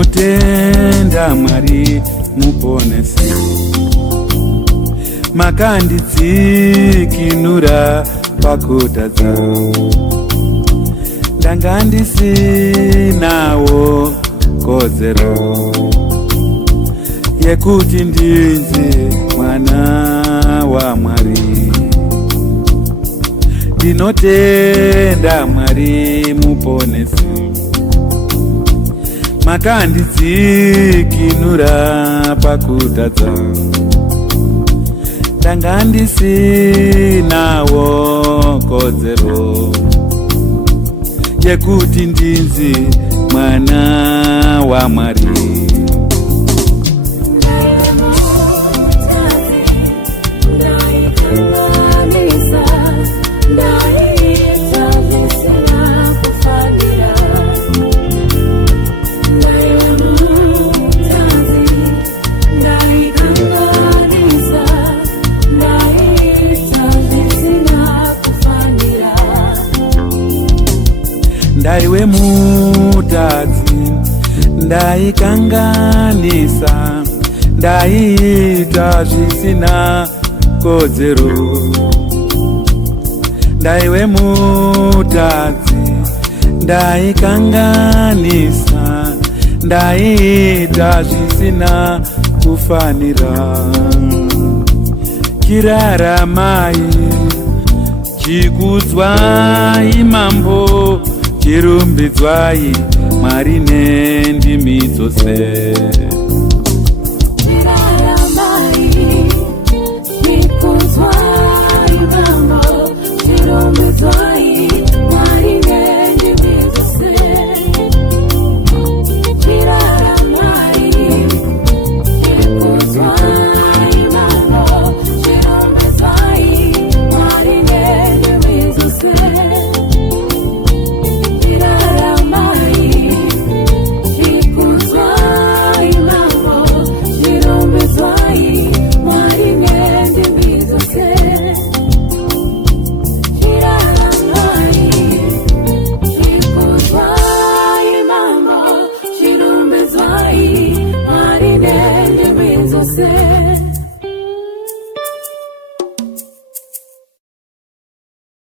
Ndinotenda Mwari muponesi, makandidzikinura pakutadza. Ndanga ndisinawo kodzero yekuti ndinzi mwana wa Mwari. Ndinotenda Mwari muponesi, makandidzikinura pakutadza. Ndanga ndisinawo kodzero yekuti ndinzi mwana wa Mwari. Ndaiwe mutadzi, ndaikanganisa, ndaiita zvisina kodzero. Ndaiwe mutadzi, ndaikanganisa, ndaiita zvisina kufanira. Chiraramai, chikudzwai mambo, chirumbidzwai Mwari nendimi dzose. Chiraramai, chikudzwai mambo, chirumbidzwai Mwari nendimi dzose. Chiraramai, chikudzwai mambo, chirumbidzwai Mwari nendimi dzose. Say